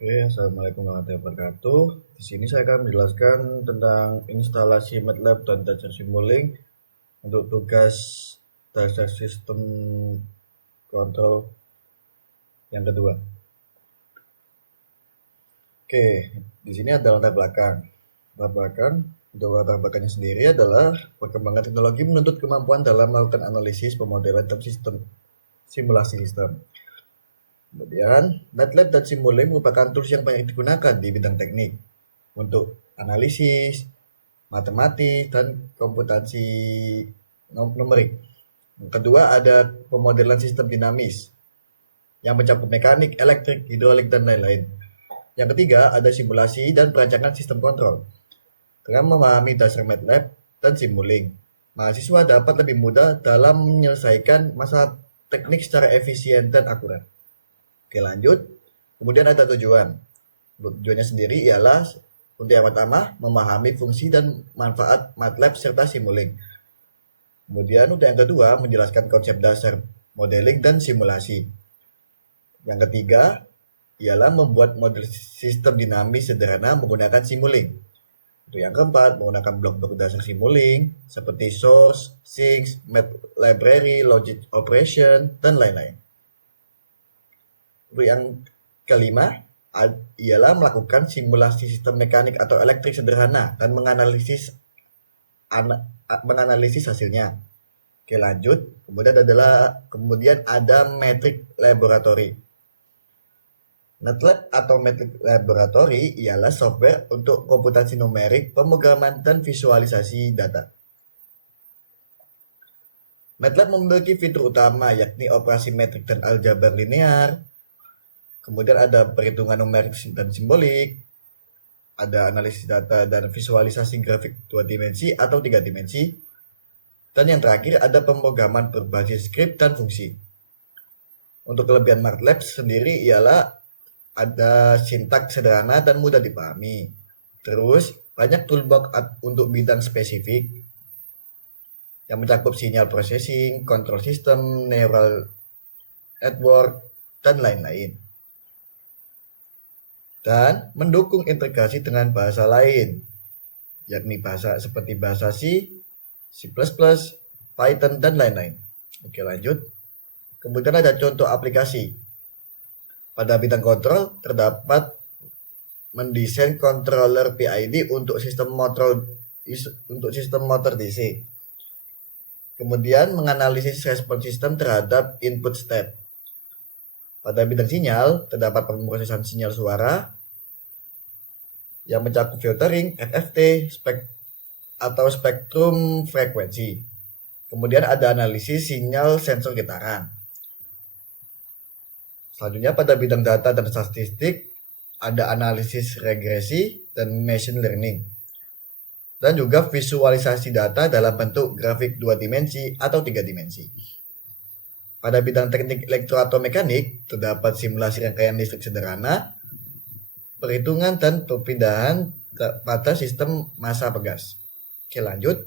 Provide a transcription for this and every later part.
Oke, assalamualaikum warahmatullahi wabarakatuh. Di sini saya akan menjelaskan tentang instalasi MATLAB dan Dasar Simulink untuk tugas dasar sistem kontrol yang kedua. Oke, di sini ada latar belakang. Latar belakang untuk latar belakangnya sendiri adalah perkembangan teknologi menuntut kemampuan dalam melakukan analisis pemodelan dan sistem simulasi sistem. Kemudian, MATLAB dan Simulink merupakan tools yang banyak digunakan di bidang teknik untuk analisis, matematik, dan komputasi numerik. Yang kedua ada pemodelan sistem dinamis yang mencakup mekanik, elektrik, hidrolik, dan lain-lain. Yang ketiga ada simulasi dan perancangan sistem kontrol. Dengan memahami dasar MATLAB dan Simulink, mahasiswa dapat lebih mudah dalam menyelesaikan masalah teknik secara efisien dan akurat. Oke, lanjut. Kemudian ada tujuan. Tujuannya sendiri ialah untuk yang pertama memahami fungsi dan manfaat MATLAB serta Simulink. Kemudian untuk yang kedua menjelaskan konsep dasar modeling dan simulasi. Yang ketiga ialah membuat model sistem dinamis sederhana menggunakan Simulink. Untuk yang keempat menggunakan blok-blok dasar Simulink seperti source, sinks, math library, logic operation, dan lain-lain. Untuk yang kelima ialah melakukan simulasi sistem mekanik atau elektrik sederhana dan menganalisis hasilnya. Oke, lanjut. Kemudian ada metrik laboratory. MATLAB atau metrik laboratory ialah software untuk komputasi numerik, pemrograman, dan visualisasi data. MATLAB memiliki fitur utama yakni operasi metrik dan aljabar linear. Kemudian ada perhitungan numerik dan simbolik, ada analisis data dan visualisasi grafik 2 dimensi atau 3 dimensi, dan yang terakhir ada pemrograman berbasis skrip dan fungsi. Untuk kelebihan MATLAB sendiri ialah ada sintaks sederhana dan mudah dipahami. Terus banyak toolbox untuk bidang spesifik yang mencakup sinyal processing, control system, neural network, dan lain-lain. Dan mendukung integrasi dengan bahasa lain, yakni bahasa seperti bahasa C, C++, Python, dan lain-lain. Oke, lanjut. Kemudian ada contoh aplikasi. Pada bidang kontrol terdapat mendesain controller PID untuk sistem motor DC. Kemudian menganalisis respon sistem terhadap input step. Pada bidang sinyal terdapat pemrosesan sinyal suara yang mencakup filtering, FFT, atau spektrum frekuensi. Kemudian ada analisis sinyal sensor getaran. Selanjutnya pada bidang data dan statistik ada analisis regresi dan machine learning. Dan juga visualisasi data dalam bentuk grafik 2 dimensi atau 3 dimensi. Pada bidang teknik elektroautomekanik terdapat simulasi rangkaian listrik sederhana, perhitungan dan perpindahan pada sistem massa pegas. Oke, lanjut.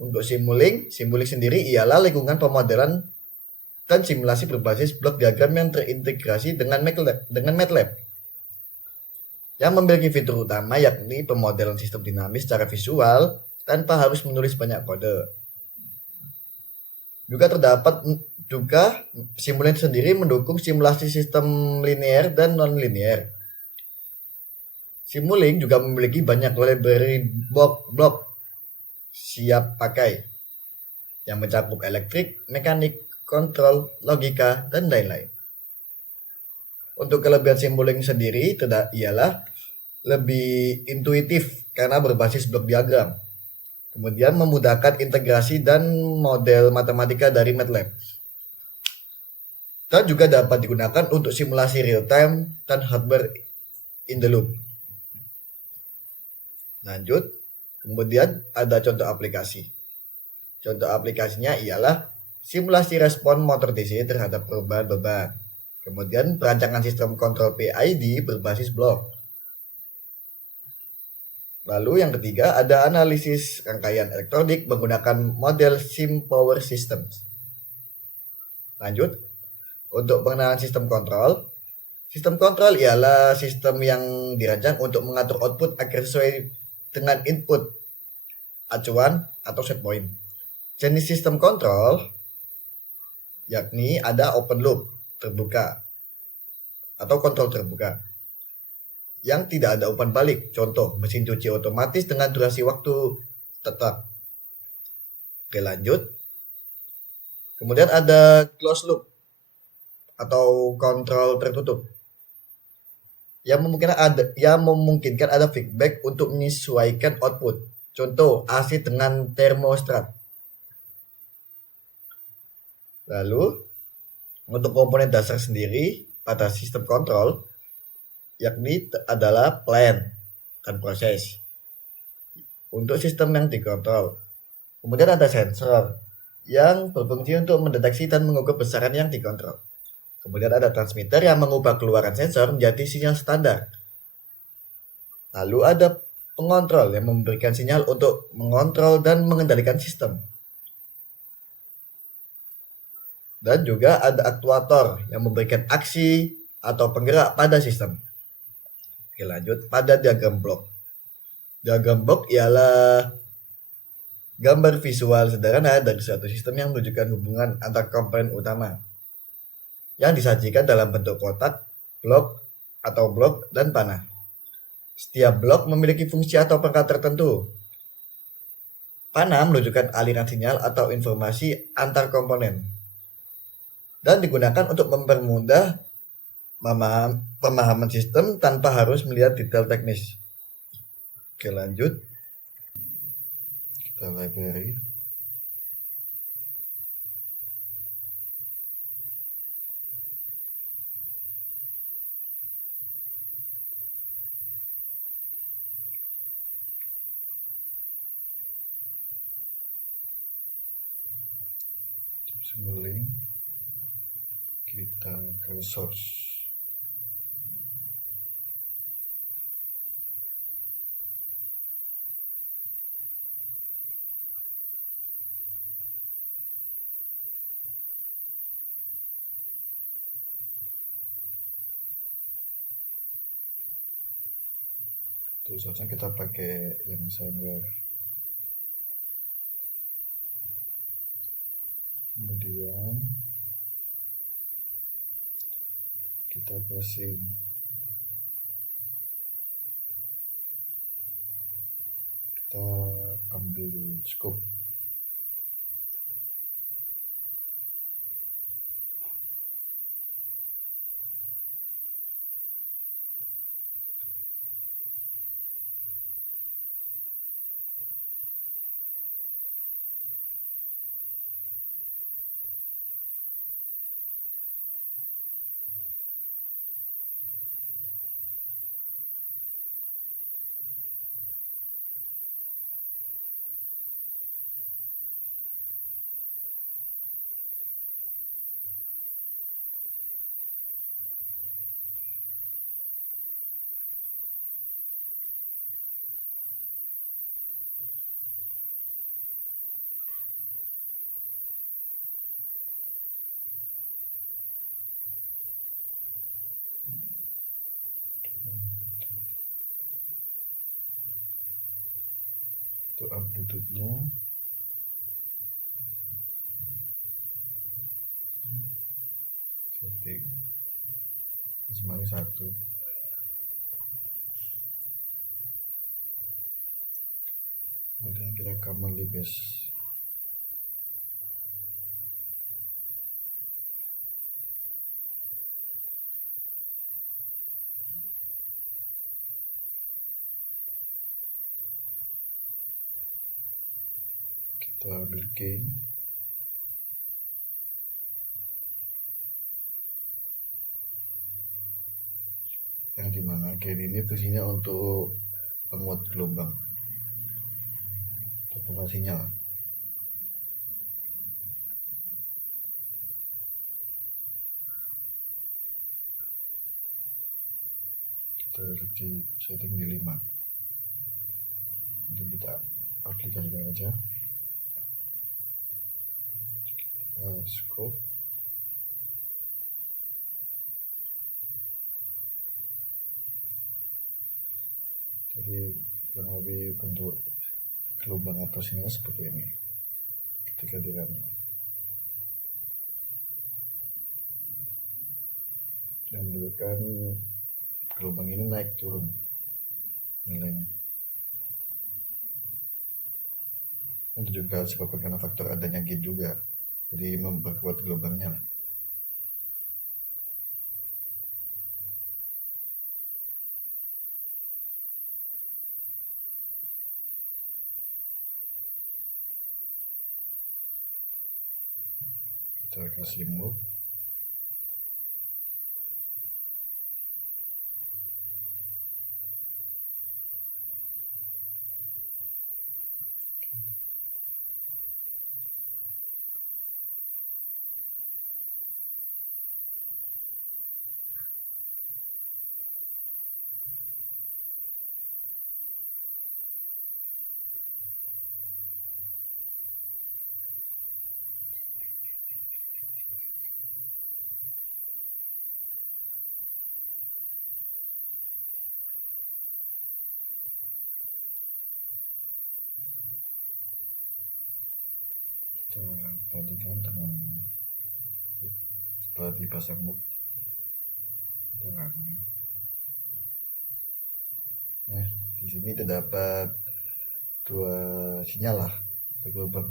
Untuk Simulink sendiri ialah lingkungan pemodelan dan simulasi berbasis blok diagram yang terintegrasi dengan MATLAB. Yang memiliki fitur utama yakni pemodelan sistem dinamis secara visual tanpa harus menulis banyak kode. Juga Simulink sendiri mendukung simulasi sistem linear dan non-linear. Simulink juga memiliki banyak library blok siap pakai yang mencakup elektrik, mekanik, kontrol, logika, dan lain-lain. Untuk kelebihan Simulink sendiri ialah lebih intuitif karena berbasis blok diagram. Kemudian memudahkan integrasi dan model matematika dari MATLAB. Dan juga dapat digunakan untuk simulasi real time dan hardware in the loop. Lanjut, kemudian ada contoh aplikasi. Contoh aplikasinya ialah simulasi respon motor DC terhadap perubahan beban. Kemudian perancangan sistem kontrol PID berbasis blok. Lalu yang ketiga ada analisis rangkaian elektronik menggunakan model SimPower Systems. Lanjut, untuk pengenalan sistem kontrol Sistem kontrol ialah sistem yang dirancang untuk mengatur output agar sesuai dengan input, acuan, atau set point. Jenis sistem kontrol yakni ada open loop, terbuka, atau kontrol terbuka, yang tidak ada umpan balik, contoh mesin cuci otomatis dengan durasi waktu tetap. Oke, lanjut. Kemudian ada closed loop atau kontrol tertutup yang memungkinkan ada feedback untuk menyesuaikan output, contoh AC dengan termostat. Lalu untuk komponen dasar sendiri pada sistem kontrol yakni adalah plan dan proses untuk sistem yang dikontrol. Kemudian ada sensor yang berfungsi untuk mendeteksi dan mengukur besaran yang dikontrol. Kemudian ada transmitter yang mengubah keluaran sensor menjadi sinyal standar. Lalu ada pengontrol yang memberikan sinyal untuk mengontrol dan mengendalikan sistem. Dan juga ada aktuator yang memberikan aksi atau penggerak pada sistem. Oke, lanjut pada diagram blok. Diagram blok ialah gambar visual sederhana dari suatu sistem yang menunjukkan hubungan antar komponen utama yang disajikan dalam bentuk kotak, blok, atau blok, dan panah. Setiap blok memiliki fungsi atau perangkat tertentu. Panah menunjukkan aliran sinyal atau informasi antar komponen dan digunakan untuk mempermudah pemahaman sistem tanpa harus melihat detail teknis. Oke, lanjut. Kita library. Simboling. Kita ke source. Source-nya kita pakai yang sine wave. Kemudian kita kasih kita ambil scope. Untuk amplitude-nya setting semuanya 1. Kemudian kita commonly base. Kita ambil gain. Yang dimana gain ini fungsinya untuk penguat gelombang atau penguat sinyal. Kita di setting di 5. Ini kita aplikasikan aja. Scope. Jadi kurang lebih bentuk gelombang atasnya seperti ini ketika direm, dan menunjukkan gelombang ini naik turun nilainya. Itu juga disebabkan karena faktor adanya gain juga, jadi memperkuat gelombangnya lah. Kita kasih move, kita bandingkan dengan setelah dipasang move dengan di sini terdapat dua sinyal lah atau gelombang,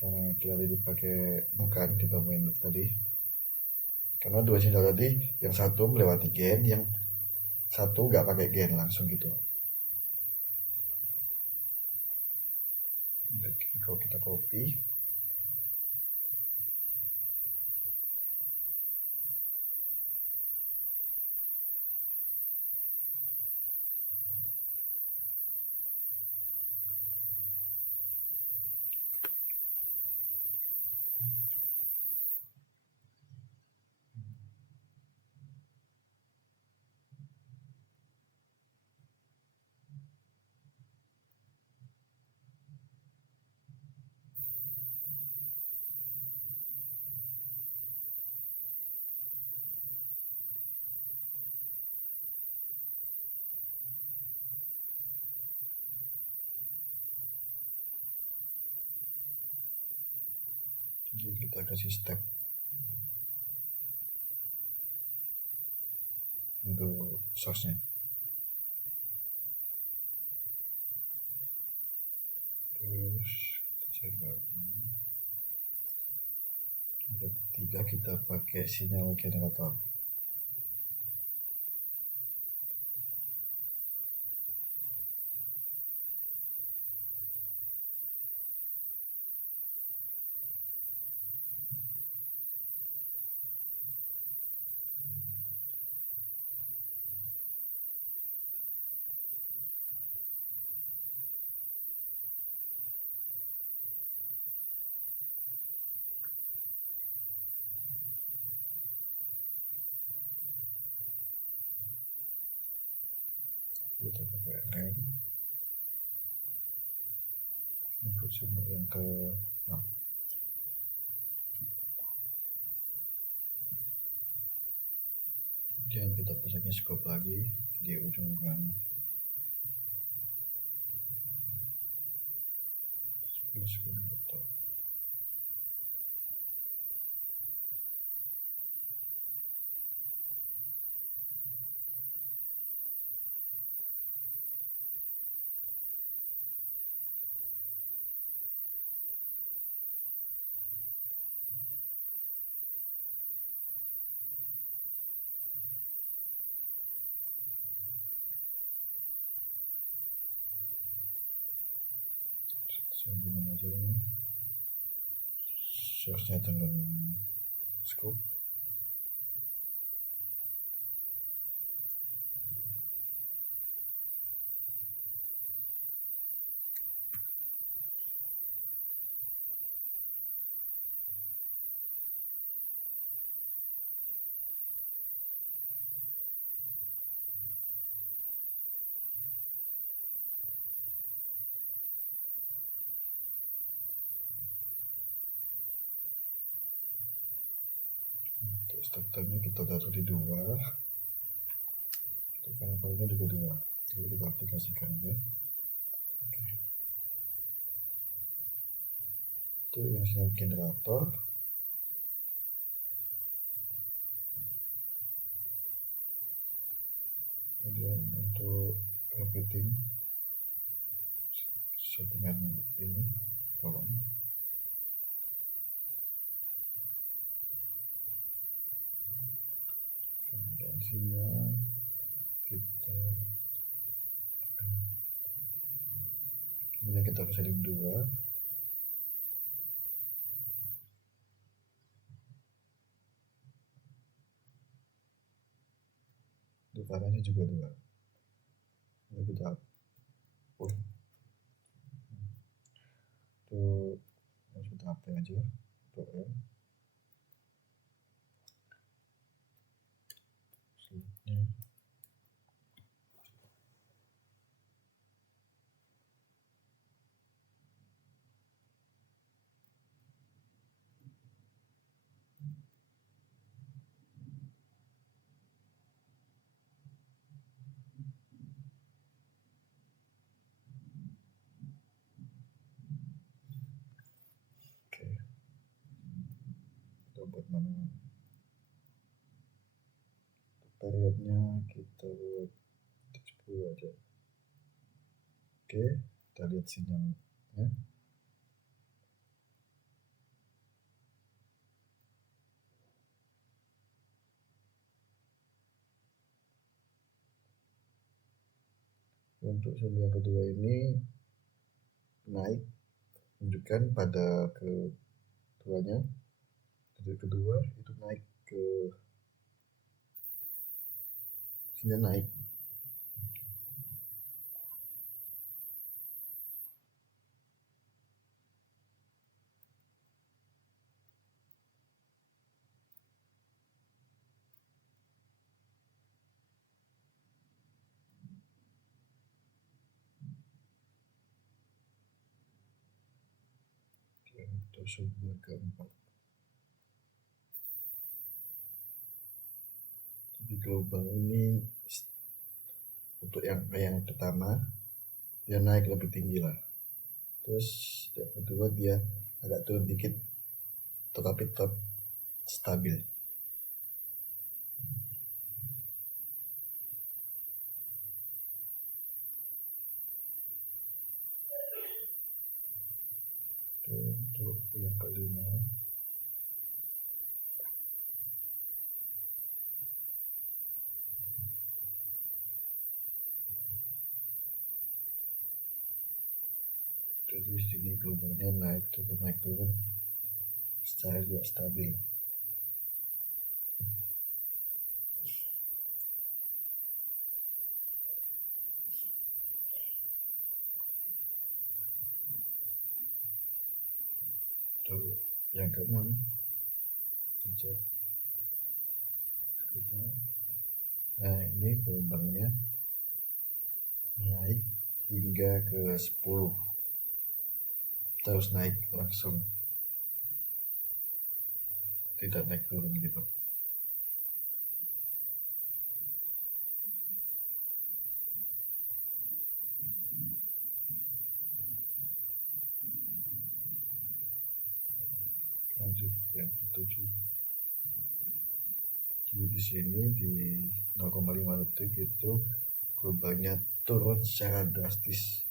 karena kita tadi dipakai bukan ditambahin tadi, karena dua sinyal tadi yang satu melewati gain, yang satu nggak pakai gain langsung gitu. Kalau kita copy, jadi kita kasih step untuk source-nya. Terus ketiga kita pakai sinyal generator. Kita pakai rem input sumber yang ke 6. Kemudian kita pasangnya scope lagi di ujung kan 10 meter. Sambungin aja ini source-nya dengan scope. Step time-nya kita taruh di 2, untuk file-filenya juga 2. Lalu kita aplikasikan aja. Oke. Itu yang snap generator. Kemudian untuk repeating settingan ini tolong. Frekuensinya kita kemudian kita setting 2. Untuk variannya juga 2. Lalu kita hapus. Untuk kita hapus aja untuk selanjutnya. Buat manual. Periodnya kita buat 10 aja. Oke, kita lihat sinyalnya. Untuk sumber yang kedua ini naik, menunjukkan pada keduanya. Titik kedua itu naik ke sinyal naik. Untuk sumber keempat. Di global ini untuk yang pertama dia naik lebih tinggi lah. Terus yang kedua dia agak turun dikit, tetapi tetap stabil. Oke, untuk yang kelima jadi sini globalnya naik turun secara tidak stabil. Tuh, yang keenam nah ini gelombangnya naik hingga ke 10, terus naik langsung, tidak naik turun gitu. Lanjut yang ke-7. Jadi di sini di 0,5 detik itu globalnya turun secara drastis.